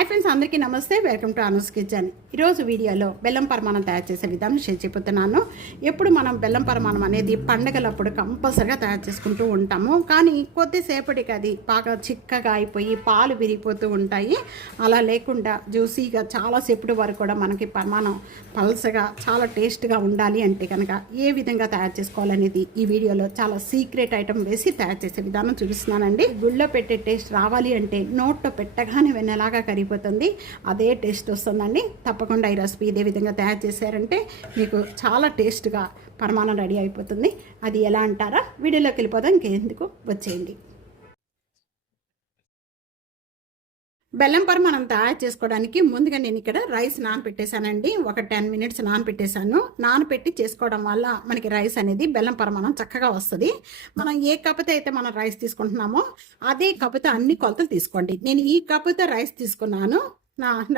Hi friends, అందరికీ నమస్తే. Welcome to Anu's kitchen. ఈరోజు వీడియోలో బెల్లం పరమాణం తయారు చేసే విధానం షేర్ చెబుతున్నాను. ఎప్పుడు మనం బెల్లం పరమాణం అనేది పండగలప్పుడు కంపల్సరిగా తయారు చేసుకుంటూ ఉంటాము. కానీ కొద్దిసేపటికి అది బాగా చిక్కగా అయిపోయి పాలు విరిగిపోతూ ఉంటాయి. అలా లేకుండా జ్యూసీగా చాలాసేపటి వరకు కూడా మనకి పరమాణం పల్సగా చాలా టేస్ట్గా ఉండాలి అంటే కనుక ఏ విధంగా తయారు చేసుకోవాలనేది ఈ వీడియోలో చాలా సీక్రెట్ ఐటమ్ వేసి తయారు చేసే విధానం చూపిస్తున్నానండి. గుళ్ళో పెట్టే టేస్ట్ రావాలి అంటే నోట్లో పెట్టగానే వెన్నెలాగా కరిగిపోతుంది. అదే టేస్ట్ వస్తుందండి. తప్పకుండా ఈ రెసిపీ ఇదే విధంగా తయారు చేశారంటే మీకు చాలా టేస్ట్గా పరమాణం రెడీ అయిపోతుంది. అది ఎలా అంటారా? వీడియోలోకి వెళ్ళిపోదాం. ఇంకెందుకు, వచ్చేయండి. బెల్లం పరమాణం తయారు చేసుకోవడానికి ముందుగా నేను ఇక్కడ రైస్ నానపెట్టేశానండి. ఒక 10 మినిట్స్ నానపెట్టేశాను. నానపెట్టి చేసుకోవడం వల్ల మనకి రైస్ అనేది బెల్లం పరమాణం చక్కగా వస్తుంది. మనం ఏ కప్పుతో అయితే మనం రైస్ తీసుకుంటున్నామో అదే కప్పుతో అన్ని కొలతలు తీసుకోండి. నేను ఈ కప్పుతో రైస్ తీసుకున్నాను.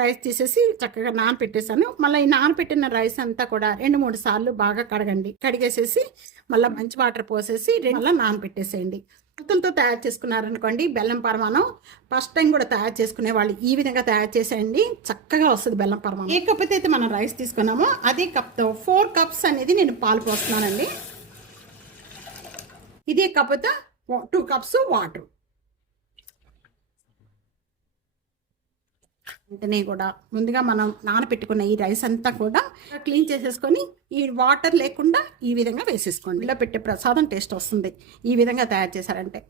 రైస్ తీసేసి చక్కగా నానపెట్టేసాను. మళ్ళీ ఈ నానపెట్టిన రైస్ అంతా కూడా 2-3 సార్లు బాగా కడగండి. కడిగేసేసి మళ్ళీ మంచి వాటర్ పోసేసి మళ్ళీ నానపెట్టేసేయండి. కొలతలతో తయారు చేసుకున్నారనుకోండి బెల్లం పరమాణం. ఫస్ట్ టైం కూడా తయారు చేసుకునే వాళ్ళు ఈ విధంగా తయారు చేసేయండి, చక్కగా వస్తుంది బెల్లం పరమాణం. ఏ కప్పుతో అయితే మనం రైస్ తీసుకున్నామో అదే కప్తో 4 కప్స్ అనేది నేను పాలు పోస్తున్నానండి. ఇదే కప్పుతో 2 కప్స్ వాటర్. వెంటనే కూడా ముందుగా మనం నానబెట్టుకున్న ఈ రైస్ అంతా కూడా క్లీన్ చేసేసుకొని ఈ వాటర్ లేకుండా ఈ విధంగా వేసేసుకోండి. ఇలా పెట్టే ప్రసాదం టేస్ట్ వస్తుంది ఈ విధంగా తయారు చేశారంటే.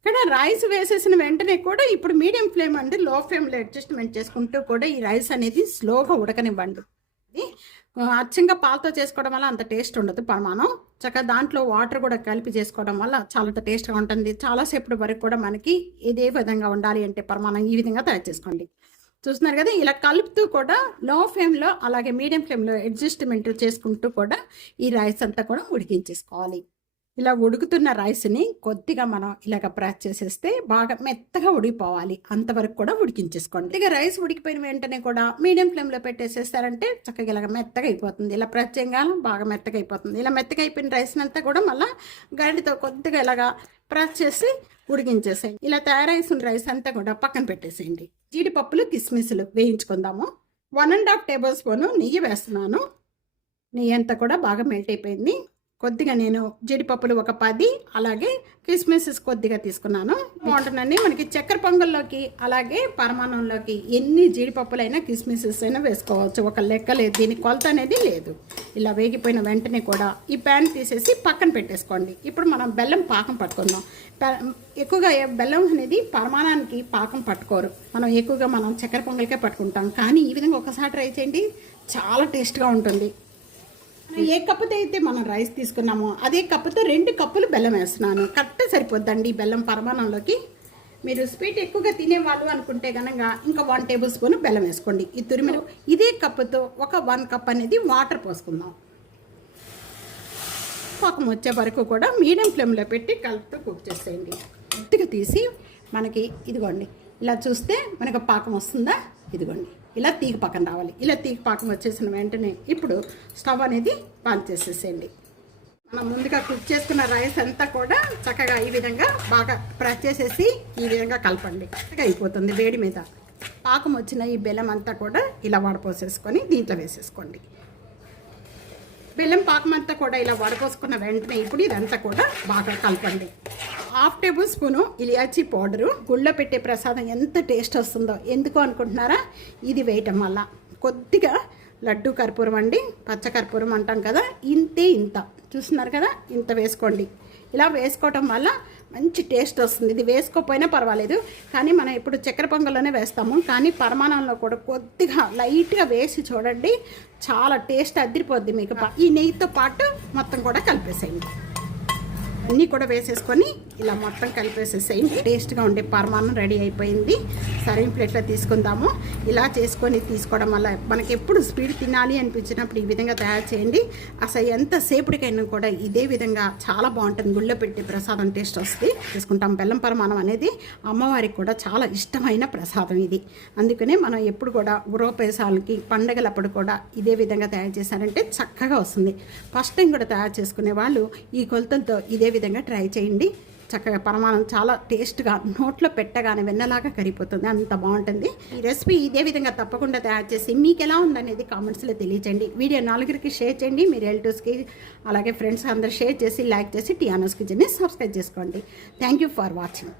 ఇక్కడ రైస్ వేసేసిన వెంటనే కూడా ఇప్పుడు మీడియం ఫ్లేమ్ అండి, లో ఫ్లేమ్లో అడ్జస్ట్మెంట్ చేసుకుంటూ కూడా ఈ రైస్ అనేది స్లోగా ఉడకనివ్వండి. అచ్చంగా పాలతో చేసుకోవడం వల్ల అంత టేస్ట్ ఉండదు పరమాణం. చక్కగా దాంట్లో వాటర్ కూడా కలిపి చేసుకోవడం వల్ల చాలా టేస్ట్గా ఉంటుంది. చాలాసేపటి వరకు కూడా మనకి ఇదే విధంగా ఉండాలి అంటే పరమాణం ఈ విధంగా తయారు చేసుకోండి. చూస్తున్నారు కదా, ఇలా కలుపుతూ కూడా లో ఫ్లేమ్లో అలాగే మీడియం ఫ్లేమ్లో అడ్జస్ట్మెంట్ చేసుకుంటూ కూడా ఈ రైస్ అంతా కూడా ఉడికించేసుకోవాలి. ఇలా ఉడుకుతున్న రైస్ని కొద్దిగా మనం ఇలాగ ప్రెస్ చేసేస్తే బాగా మెత్తగా ఉడికిపోవాలి. అంతవరకు కూడా ఉడికించేసుకోండి. ఇక రైస్ ఉడికిపోయిన వెంటనే కూడా మీడియం ఫ్లేమ్లో పెట్టేసేస్తారంటే చక్కగా ఇలాగ మెత్తగా అయిపోతుంది. ఇలా ప్రెస్ చేయగానే బాగా మెత్తగా అయిపోతుంది. ఇలా మెత్తగా అయిపోయిన రైస్ని అంతా కూడా మళ్ళీ గరిటతో కొద్దిగా ఇలాగా ప్రెస్ చేసి ఉడికించేసేయండి. ఇలా తయారైన రైస్ అంతా కూడా పక్కన పెట్టేసేయండి. జీడిపప్పులు కిస్మిస్లు వేయించుకుందాము. 1.5 టేబుల్ స్పూన్ నెయ్యి వేస్తున్నాను. నెయ్యి అంతా కూడా బాగా మెల్ట్ అయిపోయింది. కొద్దిగా నేను జీడిపప్పులు ఒక 10 అలాగే కిస్మిసెస్ కొద్దిగా తీసుకున్నాను. బాగుంటుందండి. మనకి చక్కెర పొంగల్లోకి అలాగే పరమాణంలోకి ఎన్ని జీడిపప్పులైనా కిస్మిసెస్ అయినా వేసుకోవచ్చు. ఒక లెక్క లేదు, దీనికి కొలత అనేది లేదు. ఇలా వేగిపోయిన వెంటనే కూడా ఈ ప్యాన్ తీసేసి పక్కన పెట్టేసుకోండి. ఇప్పుడు మనం బెల్లం పాకం పట్టుకుందాం. ఎక్కువగా బెల్లం అనేది పరమాణానికి పాకం పట్టుకోరు. మనం చక్కెర పొంగల్కే పట్టుకుంటాం. కానీ ఈ విధంగా ఒకసారి ట్రై చేయండి, చాలా టేస్ట్గా ఉంటుంది. ఏ కప్పుతో అయితే మనం రైస్ తీసుకున్నామో అదే కప్పుతో 2 కప్పులు బెల్లం వేస్తున్నాను. కరెక్ట్ సరిపోద్దండి బెల్లం పరమాణంలోకి. మీరు స్వీట్ ఎక్కువగా తినేవాళ్ళు అనుకుంటే కనుక ఇంకా 1 టేబుల్ స్పూన్ బెల్లం వేసుకోండి. ఈ తురిమిలో ఇదే కప్పుతో ఒక 1 కప్ అనేది వాటర్ పోసుకుందాం. పాకం వచ్చే వరకు కూడా మీడియం ఫ్లేమ్లో పెట్టి కలుపుతూ కుక్ చేసేయండి. కొద్దిగా తీసి మనకి ఇదిగోండి ఇలా చూస్తే మనకు పాకం వస్తుందా, ఇదిగోండి ఇలా తీగ పాకం రావాలి. ఇలా తీగ పాకం వచ్చేసిన వెంటనే ఇప్పుడు స్టవ్ అనేది బంద్ చేసేసేయండి. మనం ముందుగా కుక్ చేసుకున్న రైస్ అంతా కూడా చక్కగా ఈ విధంగా బాగా ప్రెస్ చేసేసి ఈ విధంగా కలపండి. చక్కగా అయిపోతుంది వేడి మీద. పాకం వచ్చిన ఈ బెల్లం అంతా కూడా ఇలా వడపోసేసుకొని దీంట్లో వేసేసుకోండి. బెల్లం పాకం అంతా కూడా ఇలా వడపోసుకున్న వెంటనే ఇప్పుడు ఇదంతా కూడా బాగా కలపండి. 1/2 టేబుల్ స్పూను ఇలాచీ పౌడరు. గుళ్ళో పెట్టే ప్రసాదం ఎంత టేస్ట్ వస్తుందో ఎందుకు అనుకుంటున్నారా? ఇది వేయటం వల్ల. కొద్దిగా లడ్డు కర్పూరం అండి, పచ్చ కర్పూరం అంటాం కదా, ఇంత చూస్తున్నారు కదా, ఇంత వేసుకోండి. ఇలా వేసుకోవటం వల్ల మంచి టేస్ట్ వస్తుంది. ఇది వేసుకోకపోయినా పర్వాలేదు, కానీ మనం ఇప్పుడు చక్కెర పొంగల్లోనే వేస్తాము. కానీ పరమాణంలో కూడా కొద్దిగా లైట్గా వేసి చూడండి, చాలా టేస్ట్ అదిరిపోద్ది మీకు. ఈ నెయ్యితో పాటు మొత్తం కూడా కలిపేసేయండి. అన్నీ కూడా వేసేసుకొని ఇలా మొత్తం కలిపేసేసేయండి. టేస్ట్గా ఉండే పరమాణం రెడీ అయిపోయింది. సర్వింగ్ ప్లేట్లో తీసుకుందాము. ఇలా చేసుకొని తీసుకోవడం వల్ల మనకి ఎప్పుడు స్వీట్ తినాలి అనిపించినప్పుడు ఈ విధంగా తయారు చేయండి. అసలు ఎంతసేపటికైనా కూడా ఇదే విధంగా చాలా బాగుంటుంది. గుళ్ళో పెట్టే ప్రసాదం టేస్ట్ వస్తుంది. తీసుకుంటాం. బెల్లం పరమాణం అనేది అమ్మవారికి కూడా చాలా ఇష్టమైన ప్రసాదం ఇది. అందుకనే మనం ఎప్పుడు కూడా గృహప్రవేశాలకి పండగలప్పుడు కూడా ఇదే విధంగా తయారు చేశారంటే చక్కగా వస్తుంది. ఫస్ట్ టైం కూడా తయారు చేసుకునే వాళ్ళు ఈ కొలతలతో ఇదే విధంగా ట్రై చేయండి. చక్కగా పరమాణం చాలా టేస్ట్గా నోట్లో పెట్టగానే వెన్నలాగా కరిగిపోతుంది, అంత బాగుంటుంది. ఈ రెసిపీ ఇదే విధంగా తప్పకుండా తయారు చేసి మీకు ఎలా ఉందనేది కామెంట్స్లో తెలియచేయండి. వీడియో 4 షేర్ చేయండి, మీ రిలేటివ్స్కి అలాగే ఫ్రెండ్స్ అందరూ షేర్ చేసి లైక్ చేసి టియానాస్ కిచెన్ని సబ్స్క్రైబ్ చేసుకోండి. Thank you for watching.